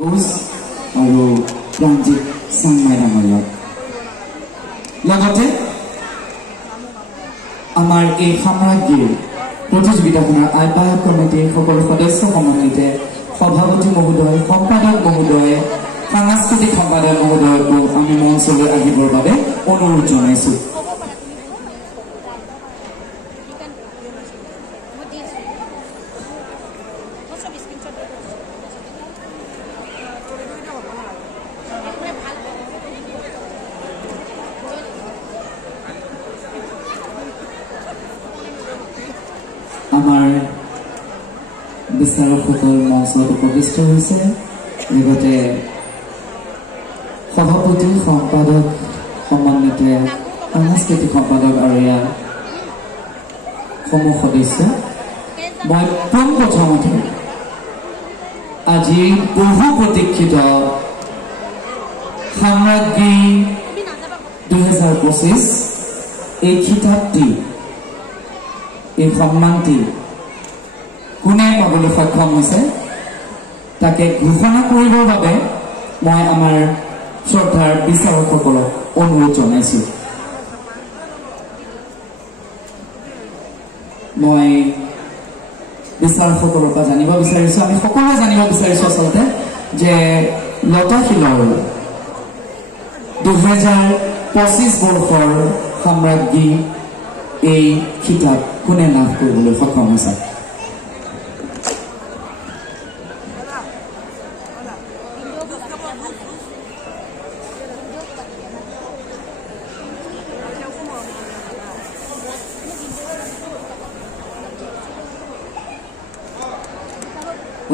আৰু প্ৰাঞ্জিত চাংমাই ডাঙৰীয়াক লগতে আমাৰ এই সাম্ৰাজ্ঞীৰ প্ৰতিযোগিতাখনৰ আহ্বায়ক কমিটিৰ সকলো সদস্য সমন্বিতে সভাপতি মহোদয়, সম্পাদক মহোদয়, সাংস্কৃতিক সম্পাদক মহোদয়কো আমি মঞ্চলৈ আহিবৰ বাবে অনুৰোধ জনাইছো। আমাৰ বিচাৰকসকল মঞ্চত উপবিষ্ট হৈছে। লগতে সভাপতি, সম্পাদক সমন্বিতে সাংস্কৃতিক সম্পাদক আৰু ইয়াৰ সমূহ সদস্য। মই পোনপ্ৰথমতে আজি বহু প্ৰতীক্ষিত সাম্ৰাজ্ঞী 2025 এই খিতাপটি, এই সন্মানটি কোনে পাবলৈ সক্ষম হৈছে তাকে ঘোষণা কৰিবৰ বাবে মই আমাৰ শ্ৰদ্ধাৰ বিচাৰকসকলক অনুৰোধ জনাইছো। মই বিচাৰকসকলৰ পৰা জানিব বিচাৰিছো, আমি সকলোৱে জানিব বিচাৰিছো আচলতে যে লতাশিলৰ 2025 বৰ্ষৰ সাম্ৰাজ্ঞী এই খিতাপ কোনে লাভ কৰিবলৈ সক্ষম হৈছে।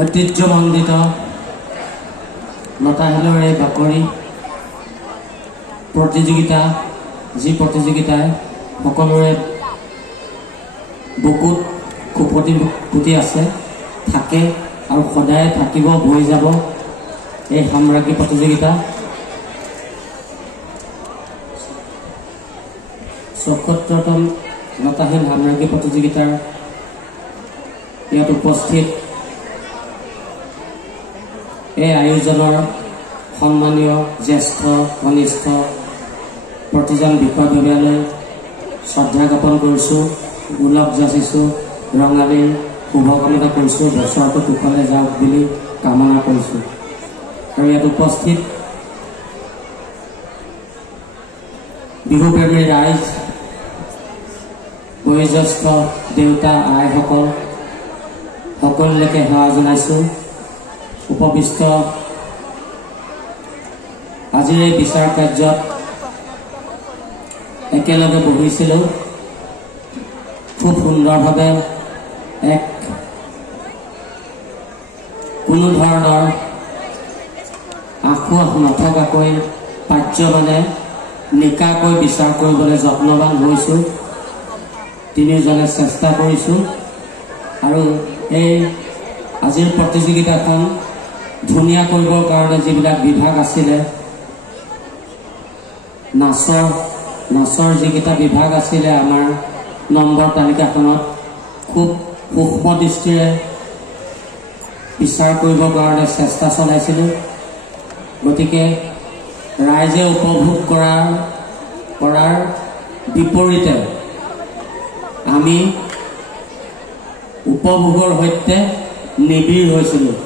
ঐতিহ্যমণ্ডিত লতাশিলৰ এই বাকৰি প্ৰতিযোগিতা, যি প্ৰতিযোগিতাই সকলোৰে বুকুত খুপতি পুতি আছে, থাকে আৰু সদায় থাকিব, বৈ যাব এই সাম্ৰাজ্ঞী প্ৰতিযোগিতা। ৭৪তম লতাশিল সাম্ৰাজ্ঞী প্ৰতিযোগিতাৰ ইয়াত উপস্থিত এই আয়োজনৰ সন্মানীয় জ্যেষ্ঠ কনিষ্ঠ প্ৰতিজন বিষয়ববীয়ালৈ শ্ৰদ্ধা জ্ঞাপন কৰিছোঁ, গোলাপ যাচিছোঁ, ৰঙালীৰ শুভকামনা কৰিছোঁ, বছৰটো কুশলে যাওক বুলি কামনা কৰিছোঁ। আৰু ইয়াত উপস্থিত বিহুপ্ৰেমী ৰাইজ, বয়োজ্যেষ্ঠ দেউতা, আইসকল সকলোলৈকে সেৱা জনাইছোঁ। উপবিষ্ট আজিৰ এই বিচাৰ কাৰ্যত একেলগে বহিছিলোঁ। খুব সুন্দৰভাৱে এক কোনো ধৰণৰ আঁসোৱাহ নথকাকৈ পাৰ্যমানে নিকাকৈ বিচাৰ কৰিবলৈ যত্নৱান হৈছোঁ, তিনিওজনে চেষ্টা কৰিছোঁ। আৰু এই আজিৰ প্ৰতিযোগিতাখন ধুনীয়া কৰিবৰ কাৰণে যিবিলাক বিভাগ আছিলে, নাচৰ যিকেইটা বিভাগ আছিলে আমাৰ নম্বৰ তালিকাখনত খুব সূক্ষ্ম দৃষ্টিৰে বিচাৰ কৰিবৰ কাৰণে চেষ্টা চলাইছিলোঁ। গতিকে ৰাইজে উপভোগ কৰাৰ বিপৰীতে আমি উপভোগৰ সৈতে নিবিড় হৈছিলোঁ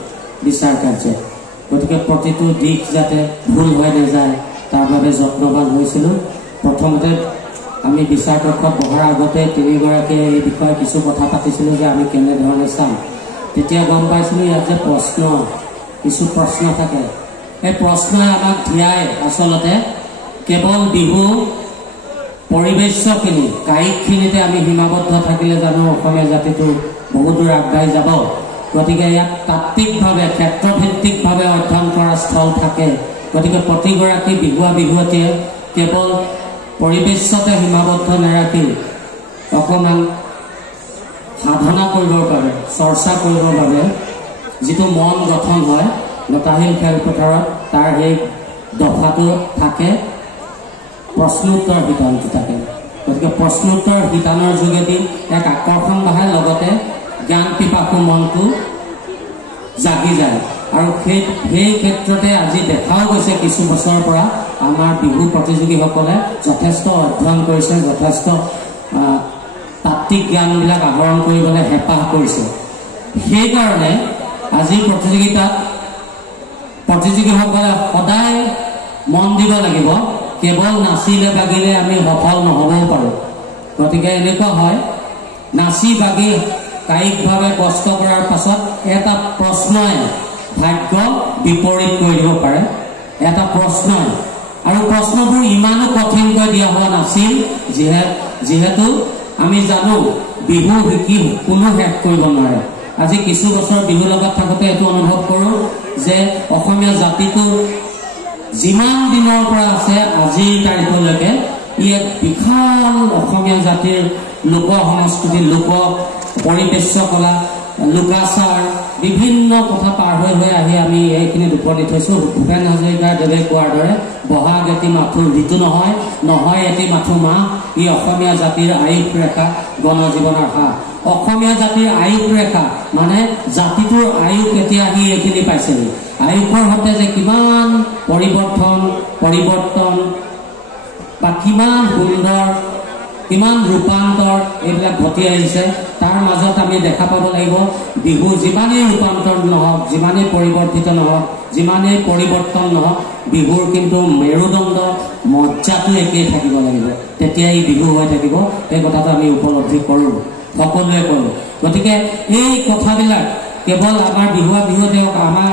বিচাৰ কাৰ্যত। গতিকে প্ৰতিটো দিশ যাতে ভুল হৈ নাযায় তাৰ বাবে যত্নৱান হৈছিলোঁ। প্ৰথমতে আমি বিচাৰ কক্ষত বহাৰ আগতে তিনিগৰাকীয়ে এই বিষয়ে কিছু কথা পাতিছিলোঁ যে আমি কেনেধৰণে চাম। তেতিয়া গম পাইছিলোঁ ইয়াত যে কিছু প্ৰশ্ন থাকে, এই প্ৰশ্নই আমাক ধিয়াই আচলতে কেৱল বিহু পৰিৱেশখিনি, কায়িকখিনিতে আমি সীমাবদ্ধ থাকিলে জানো অসমীয়া জাতিটো বহুদূৰ আগবাঢ়ি যাব। গতিকে ইয়াত তাত্ত্বিকভাৱে, ক্ষেত্ৰভিত্তিকভাৱে অধ্যয়ন কৰা স্থল থাকে। গতিকে প্ৰতিগৰাকী বিহুৱতীয়ে কেৱল পৰিৱেশতে সীমাবদ্ধ নাৰাখি অকণমান সাধনা কৰিবৰ বাবে, চৰ্চা কৰিবৰ বাবে যিটো মন গঠন হয় লতাশিল খেলপথাৰত, তাৰ সেই দফাটো থাকে, প্ৰশ্নোত্তৰ শিতানটো থাকে। গতিকে প্ৰশ্নোত্তৰ শিতানৰ যোগেদি এক আকৰ্ষণ বাঢ়ে, লগতে জ্ঞান পিপাসু মনটো জাগি যায়। আৰু সেই ক্ষেত্ৰতে আজি দেখাও গৈছে কিছু বছৰৰ পৰা আমাৰ বিহু প্ৰতিযোগীসকলে যথেষ্ট অধ্যয়ন কৰিছে, যথেষ্ট তাত্ত্বিক জ্ঞানবিলাক আহৰণ কৰিবলৈ হেঁপাহ কৰিছে। সেইকাৰণে আজিৰ প্ৰতিযোগিতাত প্ৰতিযোগীসকলে সদায় মন দিব লাগিব, কেৱল নাচিলে বাগিলে আমি সফল নহ'বও পাৰোঁ। গতিকে এনেকুৱা হয়, নাচি বাগি কায়িকভাৱে কষ্ট কৰাৰ পাছত এটা প্ৰশ্নই ভাগ্য বিপৰীত কৰি দিব পাৰে, এটা প্ৰশ্নই। আৰু প্ৰশ্নবোৰ ইমানো কঠিনকৈ দিয়া হোৱা নাছিল, যিহেতু আমি জানো বিহু শিকি কোনো শেষ কৰিব নোৱাৰে। আজি কিছু বছৰ বিহুৰ লগত থাকোঁতে এইটো অনুভৱ কৰোঁ যে অসমীয়া জাতিটো যিমান দিনৰ পৰা আছে আজিৰ তাৰিখলৈকে ই এক বিশাল অসমীয়া জাতিৰ লোক সংস্কৃতি, লোক পৰিবেশ্য কলা, লোকাচাৰ, বিভিন্ন কথা পাৰ হৈ আহি আমি এইখিনিত উপনীত হৈছোঁ। ভূপেন হাজৰিকাদেৱে কোৱাৰ দৰে বহাগ এটি মাথো ঋতু নহয়, নহয় এটি মাথো মাহ, ই অসমীয়া জাতিৰ আয়ুস ৰেখা, গণজীৱনৰ হাঁ। অসমীয়া জাতিৰ আয়ুস ৰেখা মানে জাতিটোৰ আয়ুস এতিয়া আহি এইখিনি পাইছেহি। আয়ুসৰ সৈতে যে কিমান পৰিৱৰ্তন বা কিমান সুন্দৰ, কিমান ৰূপান্তৰ এইবিলাক ঘটি আহিছে, তাৰ মাজত আমি দেখা পাব লাগিব বিহু যিমানেই ৰূপান্তৰ নহওক, যিমানেই পৰিৱৰ্তিত নহওক, যিমানেই পৰিৱৰ্তন নহওক, বিহুৰ কিন্তু মেৰুদণ্ড মজ্জাটো একেই থাকিব লাগিব, তেতিয়াই বিহু হৈ থাকিব। এই কথাটো আমি উপলব্ধি কৰোঁ, সকলোৱে কৰোঁ। গতিকে এই কথাবিলাক কেৱল আমাৰ বিহুতে হওক, আমাৰ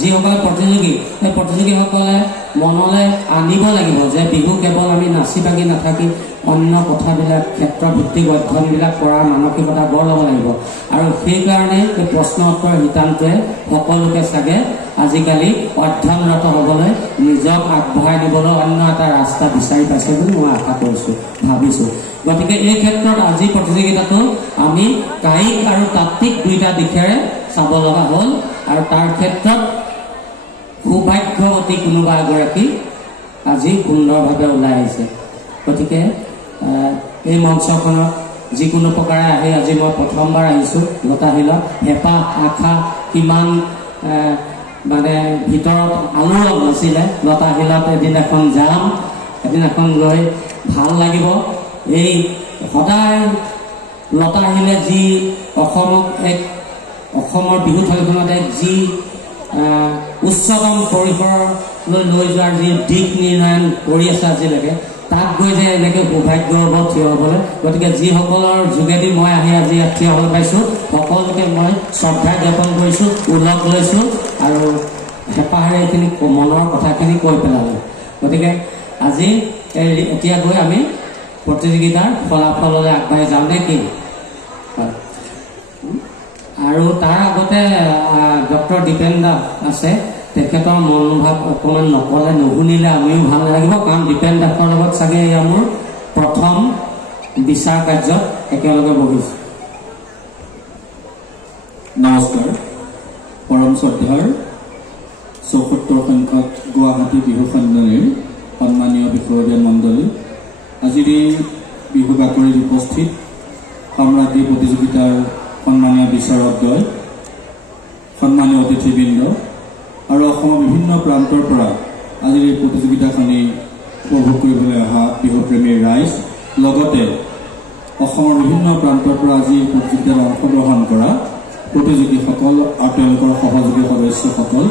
যিসকল প্ৰতিযোগী, সেই প্ৰতিযোগীসকলে মনলৈ আনিব লাগিব যে বিহু কেৱল আমি নাচি বাগি নাথাকি অন্য কথাবিলাক, ক্ষেত্ৰভিত্তিক অধ্যয়নবিলাক কৰাৰ মানসিকতা গঢ় ল'ব লাগিব। আৰু সেইকাৰণে এই প্ৰশ্ন উত্তৰ শিতানটোৱে সকলোকে চাগে আজিকালি অধ্যয়নৰত হ'বলৈ, নিজক আগবঢ়াই নিবলৈ অন্য এটা ৰাস্তা বিচাৰি পাইছে বুলি মই আশা কৰিছোঁ, ভাবিছোঁ। গতিকে এই ক্ষেত্ৰত আজি প্ৰতিযোগিতাটো আমি কায়িক আৰু তাত্ত্বিক দুইটা দিশেৰে চাব লগা হ'ল। আৰু তাৰ ক্ষেত্ৰত সৌভাগ্যৱতী কোনোবা এগৰাকী আজি সুন্দৰভাৱে ওলাই আহিছে। গতিকে এই মঞ্চখনত যিকোনো প্ৰকাৰে আহি আজি মই প্ৰথমবাৰ আহিছোঁ লতাশিলত। হেঁপাহ আশা কিমান মানে ভিতৰত আলোড়ন নাছিলে। লতাশিলত এদিন এখন যাম, এদিন এখন গৈ ভাল লাগিব। এই সদায় লতাশিলে যি অসমৰ বিহু থলীখনত এক যি উচ্চতম পৰিসৰলৈ লৈ যোৱাৰ যি দিশ নিৰ্ণয়ন কৰি আছে আজিলৈকে, তাত গৈ যে এনেকৈ সৌভাগ্য হ'ব থিয় হ'বলৈ। গতিকে যিসকলৰ যোগেদি মই আহি আজি ইয়াত থিয় হ'ব পাইছোঁ, সকলোকে মই শ্ৰদ্ধা জ্ঞাপন কৰিছোঁ, ওলগ লৈছোঁ আৰু হেঁপাহেৰে এইখিনি মনৰ কথাখিনি কৈ পেলালোঁ। গতিকে আজি এতিয়া গৈ আমি প্ৰতিযোগিতাৰ ফলাফললৈ আগবাঢ়ি যাওঁ নে কি? আৰু তাৰ আগতে ডক্টৰ দীপেন দাস আছে, তেখেতৰ মনোভাৱ অকণমান নকলে নুশুনিলে আমিও ভাল নালাগিব, কাৰণ দীপেন দাসৰ লগত চাগে এয়া মোৰ প্ৰথম বিচাৰ কাৰ্যত একেলগে বহিছোঁ। নমস্কাৰ। পৰম শ্ৰদ্ধাৰ ৭৪ সংখ্যক গুৱাহাটী বিহু সন্মিলনীৰ সন্মানীয় বিষয়ববীয়া মণ্ডলী, আজিৰ এই বিহু বাকৰিত উপস্থিত সম্ৰাজ্ঞী প্ৰতিযোগিতাৰ সন্মানীয় বিচাৰকদ্বয়, সন্মানীয় অতিথিবৃন্দ আৰু অসমৰ বিভিন্ন প্ৰান্তৰ পৰা আজিৰ এই প্ৰতিযোগিতাখনি উপভোগ কৰিবলৈ অহা বিহুপ্ৰেমীৰ ৰাইজ, লগতে অসমৰ বিভিন্ন প্ৰান্তৰ পৰা আজি এই প্ৰতিযোগিতাত অংশগ্ৰহণ কৰা প্ৰতিযোগীসকল আৰু তেওঁলোকৰ সহযোগী সদস্যসকল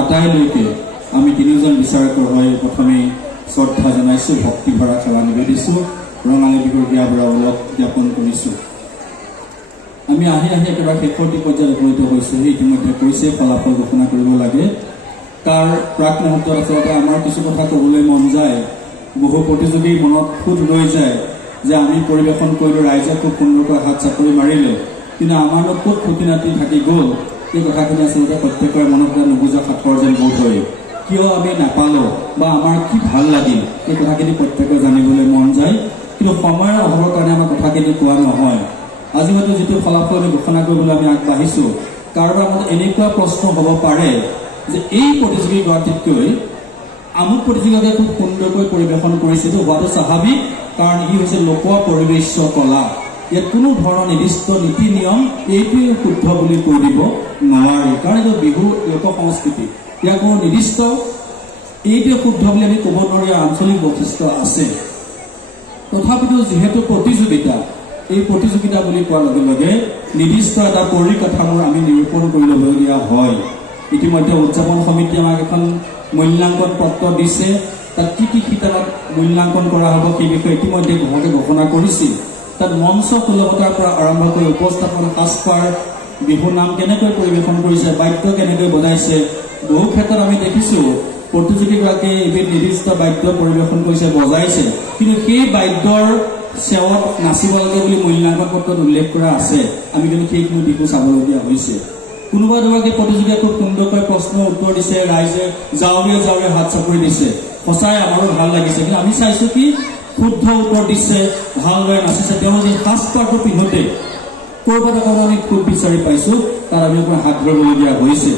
আটাইলৈকে আমি তিনিজন বিচাৰকৰ হৈ প্ৰথমেই শ্ৰদ্ধা জনাইছোঁ, ভক্তিভৰা সেৱা নিবেদিছোঁ, ৰঙালী বিহুৰ বিয়াবোৰা ওলগ জ্ঞাপন কৰিছোঁ। আমি আহি একেবাৰে শেষৰটি পৰ্যায়ত উপনীত হৈছোঁ। ইতিমধ্যে কৈছে ফলাফল ঘোষণা কৰিব লাগে। তাৰ প্ৰাক মুহূৰ্তত আচলতে আমাৰ কিছু কথা ক'বলৈ মন যায়। বহু প্ৰতিযোগীৰ মনত খুঁত ৰৈ যায় যে আমি পৰিৱেশন কৰিলোঁ, ৰাইজে খুব সুন্দৰকৈ হাত চাপৰি মাৰিলে, কিন্তু আমাৰ ক'ত খুটি নাতি থাকি গ'ল, এই কথাখিনি আচলতে প্ৰত্যেকৰে মনত নুবুজা সাঁথৰ যেন বোধ হয়। কিয় আমি নাপালোঁ বা আমাৰ কি ভাল লাগিল, এই কথাখিনি প্ৰত্যেকে জানিবলৈ মন যায়, কিন্তু সময়ৰ অভাৱৰ কাৰণে আমাৰ কথাখিনি কোৱা নহয়। আজি হয়তো যিটো ফলাফল আমি ঘোষণা কৰিবলৈ আমি আগবাঢ়িছোঁ, কাৰোবাৰ মনত এনেকুৱা প্ৰশ্ন হ'ব পাৰে যে এই প্ৰতিযোগীগৰাকীতকৈ আমুক প্ৰতিযোগীগৰাকীয়ে খুব সুন্দৰকৈ পৰিৱেশন কৰিছে, এইটো হোৱাটো স্বাভাৱিক, কাৰণ ই হৈছে লোক পৰিবেশ্য কলা। ইয়াত কোনো ধৰণৰ নিৰ্দিষ্ট নীতি নিয়ম এইটোৱে শুদ্ধ বুলি কৈ দিব নোৱাৰে, কাৰণ এইটো বিহু লোক সংস্কৃতি, ইয়াৰ কোনো নিৰ্দিষ্ট এইটোৱে শুদ্ধ বুলি আমি ক'ব নোৱাৰি, আঞ্চলিক বৈশিষ্ট্য আছে। তথাপিতো যিহেতু প্ৰতিযোগিতা, এই প্ৰতিযোগিতা বুলি কোৱাৰ লগে লগে নিৰ্দিষ্ট এটা পৰিকাঠামোৰ আমি নিৰূপণ কৰি ল'বলগীয়া হয়। ইতিমধ্যে উদযাপন সমিতিয়ে আমাক এখন মূল্যাংকন পত্ৰ দিছে, তাত কি কি শিতানত মূল্যাংকন কৰা হ'ব সেই বিষয়ে ইতিমধ্যে ঘৰতে ঘোষণা কৰিছিল। তাত মঞ্চ সুলভতাৰ পৰা আৰম্ভ কৰি উপস্থাপন, সাজপাৰ, বিহু নাম কেনেকৈ পৰিৱেশন কৰিছে, বাদ্য কেনেকৈ বজাইছে, বহু ক্ষেত্ৰত আমি দেখিছোঁ প্ৰতিযোগীগৰাকীয়ে এবিধ নিৰ্দিষ্ট বাদ্য পৰিৱেশন কৰিছে, বজাইছে, কিন্তু সেই বাদ্যৰ চেৱত নাচিব লাগে বুলি মূল্যাংকন পত্ৰত উল্লেখ কৰা আছে। আমি কিন্তু সেইখিনি দিশো চাবলগীয়া হৈছে। কোনোবা দুগৰাকী প্ৰতিযোগীয়ে খুব সুন্দৰকৈ প্ৰশ্নৰ উত্তৰ দিছে, ৰাইজে জাউৰীয়ে জাউৰীয়ে হাত চাপৰি দিছে, সঁচাই আমাৰো ভাল লাগিছে। কিন্তু আমি চাইছোঁ কি শুদ্ধ উত্তৰ দিছে, ভালদৰে নাচিছে, তেওঁলোকে সাজপাৰটো পিন্ধোতে ক'ৰবাত অকণ আমি খুব বিচাৰি পাইছোঁ, তাত আমি অকণ হাত ধৰিবলগীয়া হৈছে।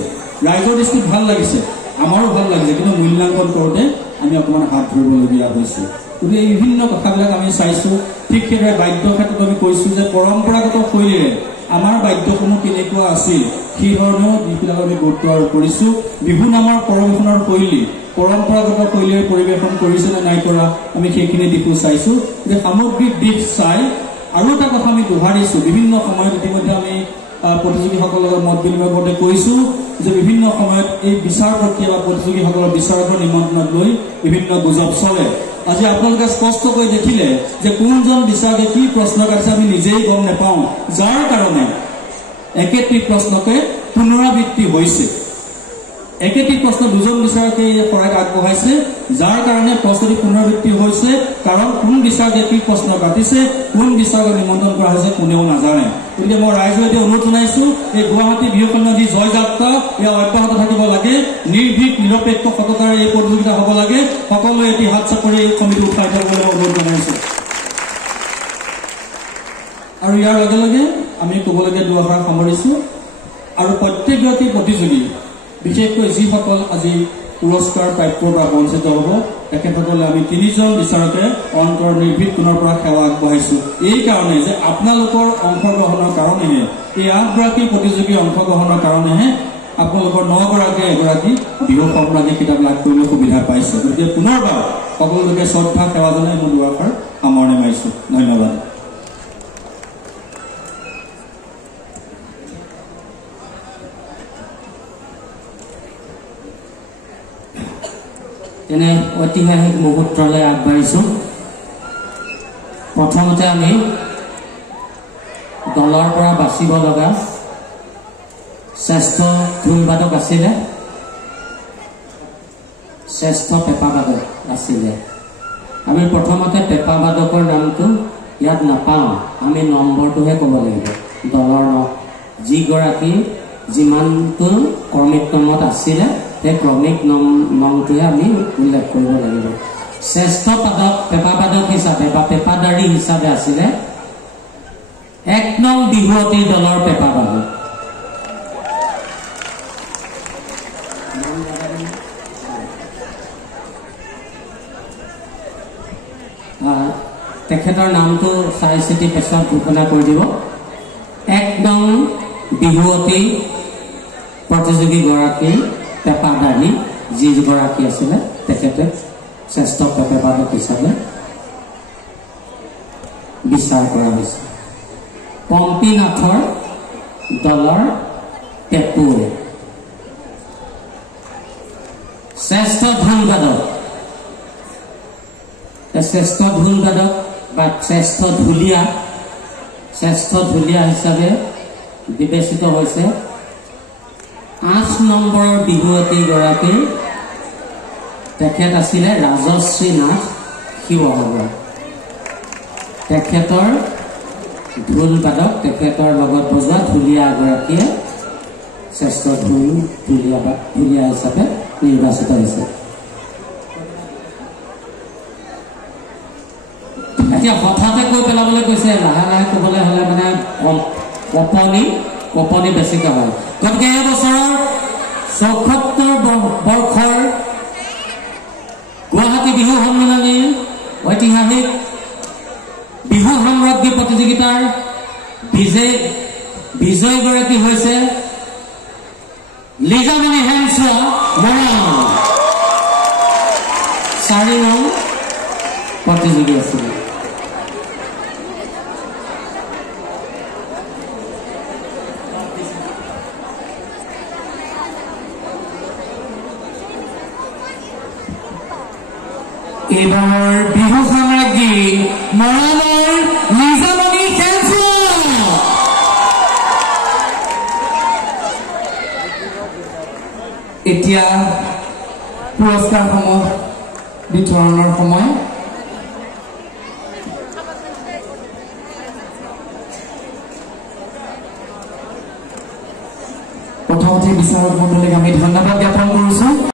ৰাইজৰ দৃষ্টিত ভাল লাগিছে, আমাৰো ভাল লাগিছে, কিন্তু মূল্যাংকন কৰোঁতে আমি অকণমান হাত ধৰিবলগীয়া হৈছোঁ। গতিকে এই বিভিন্ন কথাবিলাক আমি চাইছোঁ। ঠিক সেইদৰে বাদ্য ক্ষেত্ৰত আমি কৈছোঁ যে পৰম্পৰাগত শৈলীৰে আমাৰ বাদ্যসমূহ কেনেকুৱা আছিল, সেই ধৰণেও দিশবিলাক আমি গুৰুত্ব আৰোপ কৰিছোঁ। বিহু নামৰ পৰিৱেশনৰ শৈলী পৰম্পৰাগত শৈলীৰে পৰিৱেশন কৰিছে নে নাই কৰা, আমি সেইখিনি দিশো চাইছোঁ। যে সামগ্ৰিক দিশ চাই আৰু এটা কথা আমি দোহাৰিছোঁ, বিভিন্ন সময়ত ইতিমধ্যে আমি প্ৰতিযোগীসকলৰ লগত মত বিনিময় কৰোঁতে কৈছোঁ যে বিভিন্ন সময়ত এই বিচাৰ প্ৰক্ৰিয়া বা প্ৰতিযোগীসকলৰ বিচাৰকৰ নিমন্ত্ৰণত লৈ বিভিন্ন গুজব চলে। আজি আপোনালোকে স্পষ্টকৈ দেখিলে যে কোনজন বিচাৰকে কি প্ৰশ্ন কাটিছে আমি নিজেই গম নাপাওঁ, যাৰ কাৰণে একেটি প্ৰশ্নকে পুনৰাবৃত্তি হৈছে। একেটি প্ৰশ্ন দুজন বিচাৰকে শৰাইত আগবঢ়াইছে, যাৰ কাৰণে প্ৰশ্নটি পুনৰাবৃত্তি হৈছে, কাৰণ কোন বিচাৰকে কি প্ৰশ্ন কাটিছে, কোন বিচাৰকক নিমন্ত্ৰণ কৰা হৈছে কোনেও নাজানে। গতিকে মই ৰাইজৰ এতিয়া অনুৰোধ জনাইছোঁ, এই গুৱাহাটী বিহুখনৰ যি জয়যাত্ৰা এয়া অব্যাহত থাকিব লাগে, নিৰ্ভীক নিৰপেক্ষ সততাৰে এই প্ৰতিযোগিতা হ'ব লাগে। সকলোৱে এটি হাত চাপৰি এই কমিটি উঠাই দিবলৈ অনুৰোধ জনাইছোঁ। আৰু ইয়াৰ লগে লগে আমি ক'বলগীয়া দুআষাৰ সামৰিছোঁ। আৰু প্ৰত্যেকগৰাকী প্ৰতিযোগী, বিশেষকৈ যিসকল আজি পুৰস্কাৰ প্ৰাপ্যৰ পৰা বঞ্চিত হ'ব, তেখেতসকলে আমি 3জন বিচাৰকে অন্তৰ নিৰ্ভীক কোণৰ পৰা সেৱা আগবঢ়াইছোঁ। এই কাৰণে যে আপোনালোকৰ অংশগ্ৰহণৰ কাৰণেহে, এই 8গৰাকী প্ৰতিযোগীৰ অংশগ্ৰহণৰ কাৰণেহে আপোনালোকৰ 9গৰাকীয়ে এগৰাকী বিহু সম্ৰাজ্ঞী কিতাপ লাভ কৰিবলৈ সুবিধা পাইছে। গতিকে পুনৰবাৰ সকলোকে শ্ৰদ্ধা সেৱা জনাই মই দুআষাৰ সামৰণি মাৰিছোঁ। ধন্যবাদ। তেনে ঐতিহাসিক মুহূৰ্তলৈ আগবাঢ়িছোঁ। প্ৰথমতে আমি দলৰ পৰা বাচিব লগা শ্ৰেষ্ঠ ঢোলবাদক আছিলে, শ্ৰেষ্ঠ পেঁপাবাদক আছিলে। আমি প্ৰথমতে পেঁপাবাদকৰ নামটো ইয়াত নাপাওঁ, আমি নম্বৰটোহে ক'ব লাগিব। দলৰ যিগৰাকী যিমানটো ক্ৰমিক নম্বৰত আছিলে সেই ক্ৰমিক নম্বৰটোহে আমি উল্লেখ কৰিব লাগিব। শ্ৰেষ্ঠ পাদক পেঁপাবাদক হিচাপে বা পেঁপাদাৰী হিচাপে আছিলে 1 নং বিহুৱতী দলৰ পেঁপাবাদক। তেখেতৰ নামটো চাই চিতি পিছত ঘোষণা কৰি দিব। 1 নং বিহুৱতী প্ৰতিযোগীগৰাকী পেঁপাদাৰী যিগৰাকী আছিলে, তেখেতে শ্ৰেষ্ঠ পেঁপাবাদক হিচাপে বিচাৰ কৰা হৈছে। পম্পীনাথৰ দলৰ পেপুৱে। শ্ৰেষ্ঠ ঢোলবাদক, শ্ৰেষ্ঠ ঢোলবাদক বা শ্ৰেষ্ঠ ঢুলীয়া হিচাপে বিবেচিত হৈছে 8 নম্বৰৰ বিহুৱতীগৰাকী। তেখেত আছিলে ৰাজশ্ৰী নাথ শিৱসাগৰ। তেখেতৰ ঢোলবাদক, তেখেতৰ লগত বজোৱা ঢুলীয়াগৰাকীয়ে শ্ৰেষ্ঠ ঢুলীয়া হিচাপে নিৰ্বাচিত হৈছে। এতিয়া হঠাতে কৈ পেলাবলৈ কৈছে, লাহে লাহে ক'বলৈ হ'লে মানে কঁপনি বেছিকৈ হয়। গতিকে এই বছৰৰ ৭৪ বৰ্ষৰ গুৱাহাটী বিহু সন্মিলনীৰ ঐতিহাসিক বিহু সাম্ৰাজ্ঞী প্ৰতিযোগিতাৰ বিজয়ীগৰাকী হৈছে লিজামণি হেমচোৱা মৰাণ 4 নং প্ৰতিযোগী আছিলে। এইবাৰ বিহু সাম্ৰাজ্ঞী মৰাণৰ লিজামণি হেমচোৱা। এতিয়া পুৰস্কাৰসমূহ বিতৰণৰ সময়। প্ৰথমতে বিচাৰক মণ্ডলীক আমি ধন্যবাদ জ্ঞাপন কৰিছো।